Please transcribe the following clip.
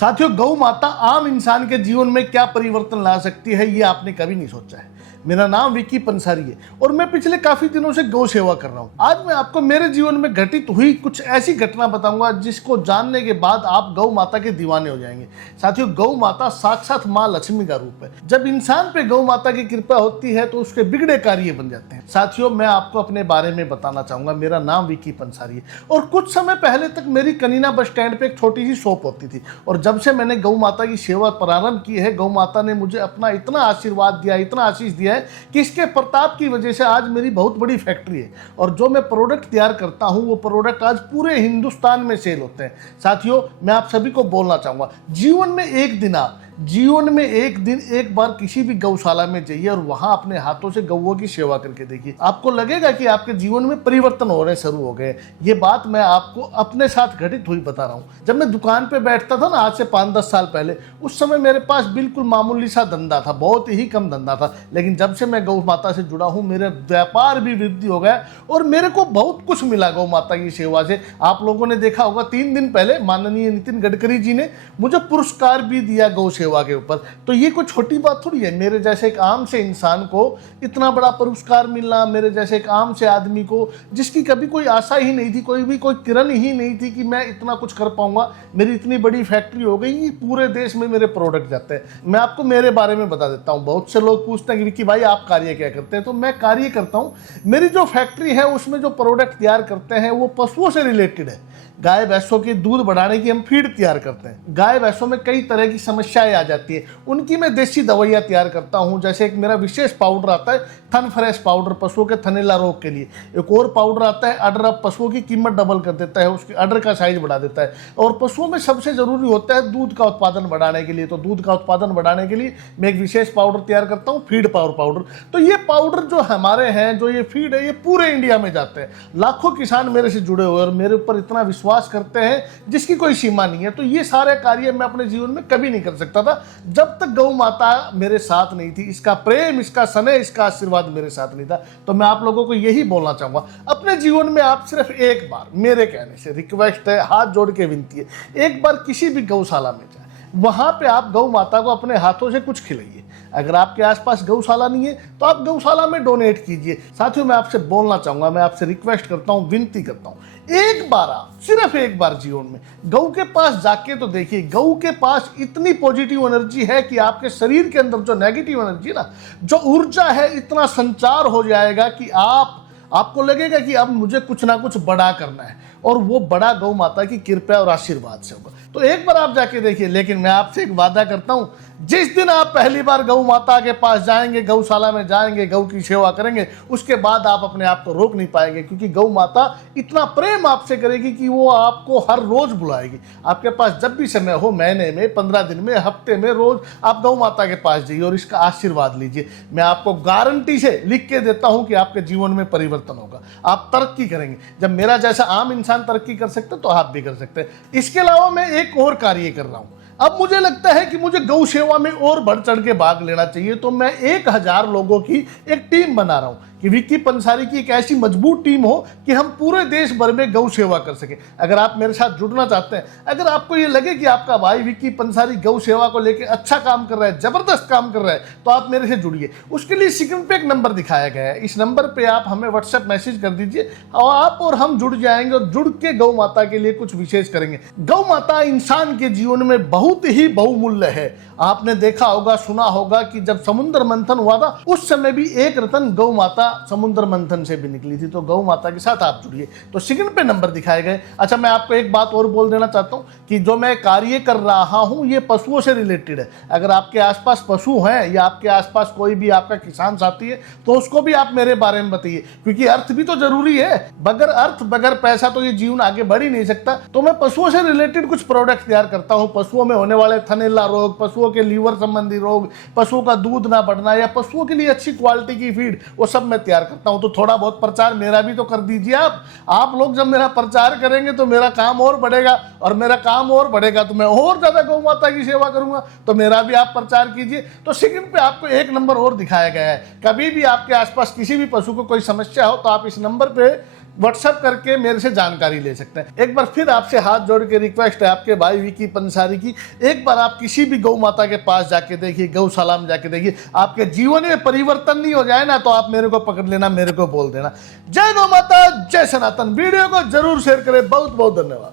साथियों, गौ माता आम इंसान के जीवन में क्या परिवर्तन ला सकती है, ये आपने कभी नहीं सोचा है। मेरा नाम विक्की पंसारी है और मैं पिछले काफी दिनों से गौ सेवा कर रहा हूं। आज मैं आपको मेरे जीवन में घटित हुई कुछ ऐसी घटना बताऊंगा जिसको जानने के बाद आप गौ माता के दीवाने हो जाएंगे। साथियों, गौ माता साक्षात माँ लक्ष्मी का रूप है। जब इंसान पे गौ माता की कृपा होती है तो उसके बिगड़े कार्य बन जाते हैं। साथियों, मैं आपको अपने बारे में बताना चाहूंगा। मेरा नाम विक्की पंसारी है और कुछ समय पहले तक मेरी कनीना बस स्टैंड पे एक छोटी सी शॉप होती थी और जब से मैंने गौ माता की सेवा प्रारंभ की है, गौ माता ने मुझे अपना इतना आशीर्वाद दिया, इतना आशीष दिया है कि इसके प्रताप की वजह से आज मेरी बहुत बड़ी फैक्ट्री है और जो मैं प्रोडक्ट तैयार करता हूं वो प्रोडक्ट आज पूरे हिंदुस्तान में सेल होते हैं। साथियों, मैं आप सभी को बोलना चाहूंगा, जीवन में एक दिन एक बार किसी भी गौशाला में जाइए और वहां अपने हाथों से गौओं की सेवा करके देखिए। आपको लगेगा कि आपके जीवन में परिवर्तन होने शुरू हो गए। ये बात मैं आपको अपने साथ घटित हुई बता रहा हूं। जब मैं दुकान पे बैठता था ना, आज से 5-10 साल पहले, उस समय मेरे पास बिल्कुल मामूली सा धंधा था, बहुत ही कम धंधा था। लेकिन जब से मैं गौ माता से जुड़ा हूं, मेरा व्यापार भी वृद्धि हो गया और मेरे को बहुत कुछ मिला गौ माता की सेवा से। आप लोगों ने देखा होगा, 3 दिन पहले माननीय नितिन गडकरी जी ने मुझे पुरस्कार भी दिया गौ सेवा के ऊपर। तो ये कोई छोटी बात थोड़ी है। मेरे जैसे एक आम से इंसान को इतना बड़ा पुरस्कार मिलना, मेरे जैसे एक आम से आदमी को जिसकी कभी कोई आशा ही नहीं थी, कोई किरण ही नहीं थी कि मैं इतना कुछ कर पाऊंगा, मेरी इतनी बड़ी फैक्ट्री हो गई, पूरे देश में मेरे प्रोडक्ट जाते हैं। मैं आपको मेरे बारे में बता देता हूं। बहुत से लोग पूछते हैं कि भाई आप कार्य क्या करते हैं, तो मैं कार्य करता हूं, मेरी जो फैक्ट्री है उसमें जो प्रोडक्ट तैयार करते हैं वो पशुओं से रिलेटेड है। गाय भैंसों के दूध बढ़ाने की हम फीड तैयार करते हैं। गाय भैंसों में कई तरह की समस्याएं आ जाती है, उनकी मैं देसी दवाइयाँ तैयार करता हूं। जैसे एक मेरा विशेष पाउडर आता है थन फ्रेश पाउडर, पशुओं के थनैला रोग के लिए। एक और पाउडर आता है अडर, अब पशुओं की कीमत डबल कर देता है, उसकी अडर का साइज बढ़ा देता है। और पशुओं में सबसे जरूरी होता है दूध का उत्पादन बढ़ाने के लिए। तो दूध का उत्पादन बढ़ाने के लिए मैं एक विशेष पाउडर तैयार करता हूँ, फीड पावर पाउडर। तो ये पाउडर जो हमारे हैं, जो ये फीड है, ये पूरे इंडिया में जाते हैं। लाखों किसान मेरे से जुड़े हुए और मेरे ऊपर इतना विश्वास करते हैं जिसकी कोई सीमा नहीं है। तो ये सारे कार्य मैं अपने जीवन में कभी नहीं कर सकता था जब तक गौ माता मेरे साथ नहीं थी। इसका प्रेम, इसका स्नेह, इसका आशीर्वाद मेरे साथ नहीं था। तो मैं आप लोगों को यही बोलना चाहूंगा, अपने जीवन में आप सिर्फ एक बार, मेरे कहने से रिक्वेस्ट है, हाथ जोड़ के विनती है, एक बार किसी भी गौशाला में जाए, वहां पे आप गौ माता को अपने हाथों से कुछ खिलाइए। अगर आपके आसपास गौशाला नहीं है तो आप गौशाला में डोनेट कीजिए। साथियों, मैं आपसे बोलना चाहूंगा, मैं आपसे रिक्वेस्ट करता हूं, विनती करता हूं, एक बार आप, सिर्फ एक बार जीवन में गौ के पास जाके तो देखिए। गौ के पास इतनी पॉजिटिव एनर्जी है कि आपके शरीर के अंदर जो नेगेटिव एनर्जी ना, जो ऊर्जा है, इतना संचार हो जाएगा कि आपको लगेगा कि अब मुझे कुछ ना कुछ बड़ा करना है और वो बड़ा गौ माता की कृपा और आशीर्वाद से होगा। तो एक बार आप जाके देखिए। लेकिन मैं आपसे एक वादा करता हूं, जिस दिन आप पहली बार गौ माता के पास जाएंगे, गौशाला में जाएंगे, गौ की सेवा करेंगे, उसके बाद आप अपने आप को रोक नहीं पाएंगे, क्योंकि गौ माता इतना प्रेम आपसे करेगी कि वो आपको हर रोज बुलाएगी। आपके पास जब भी समय हो, महीने में, 15 दिन में, हफ्ते में, रोज आप गौ माता के पास जाइए और इसका आशीर्वाद लीजिए। मैं आपको गारंटी से लिख के देता हूं कि आपके जीवन में परिवर्तन होगा, आप तरक्की करेंगे। जब मेरा जैसा आम इंसान तरक्की कर सकते तो आप भी कर सकते हैं। इसके अलावा मैं एक और कार्य कर रहा हूं। अब मुझे लगता है कि मुझे गौ सेवा में और बढ़ चढ़ के भाग लेना चाहिए। तो मैं 1000 लोगों की एक टीम बना रहा हूं कि विक्की पंसारी की एक ऐसी मजबूत टीम हो कि हम पूरे देश भर में गौ सेवा कर सके। अगर आप मेरे साथ जुड़ना चाहते हैं, अगर आपको ये लगे कि आपका भाई विक्की पंसारी गौ सेवा को लेकर अच्छा काम कर रहा है, जबरदस्त काम कर रहा है, तो आप मेरे से जुड़िए। उसके लिए स्क्रीन पे एक नंबर दिखाया गया है, इस नंबर पे आप हमें व्हाट्सएप मैसेज कर दीजिए और आप और हम जुड़ जाएंगे और जुड़ के गौ माता के लिए कुछ विशेष करेंगे। गौ माता इंसान के जीवन में बहुत ही बहुमूल्य है। आपने देखा होगा, सुना होगा कि जब समुद्र मंथन हुआ था, उस समय भी एक रतन गौ माता समुद्र मंथन से भी निकली थी। तो गौ माता के साथ आप जुड़िए। तो स्क्रीन पे नंबर दिखाए गए। अच्छा, मैं आपको एक बात और बोल देना चाहता हूं कि जो मैं कार्य कर रहा हूं ये पशुओं से रिलेटेड है। अगर आपके आसपास पशु हैं या आपके आसपास कोई भी आपका किसान साथी है तो उसको भी आप मेरे बारे में बताइए, क्योंकि अर्थ भी तो जरूरी है। बगैर अर्थ, बगैर पैसा तो ये जीवन आगे बढ़ ही नहीं सकता। तो मैं पशुओं से रिलेटेड कुछ प्रोडक्ट तैयार करता हूं। पशुओं में होने वाले थनैला रोग, पशुओं के लीवर संबंधी रोग, पशुओं का दूध ना बढ़ना या पशुओं के लिए अच्छी क्वालिटी की फीड, वो सब मैं तैयार करता हूं। तो थोड़ा बहुत प्रचार मेरा भी तो कर दीजिए आप लोग जब मेरा प्रचार करेंगे तो मेरा काम और बढ़ेगा और मेरा काम और बढ़ेगा तो मैं और ज्यादा गौ माता की सेवा करूंगा। तो मेरा भी आप प्रचार कीजिए। तो स्क्रीन पे आपको एक नंबर और दिखाया गया है। कभी भी आपके आसपास किसी भी पशु को कोई समस्या हो तो आप इस नंबर पे व्हाट्सएप करके मेरे से जानकारी ले सकते हैं। एक बार फिर आपसे हाथ जोड़ के रिक्वेस्ट है आपके भाई विकी पंसारी की, एक बार आप किसी भी गौ माता के पास जाके देखिए, गौशाला में जाके देखिए, आपके जीवन में परिवर्तन नहीं हो जाए ना तो आप मेरे को पकड़ लेना, मेरे को बोल देना। जय गौ माता, जय सनातन। वीडियो को जरूर शेयर करें। बहुत बहुत धन्यवाद।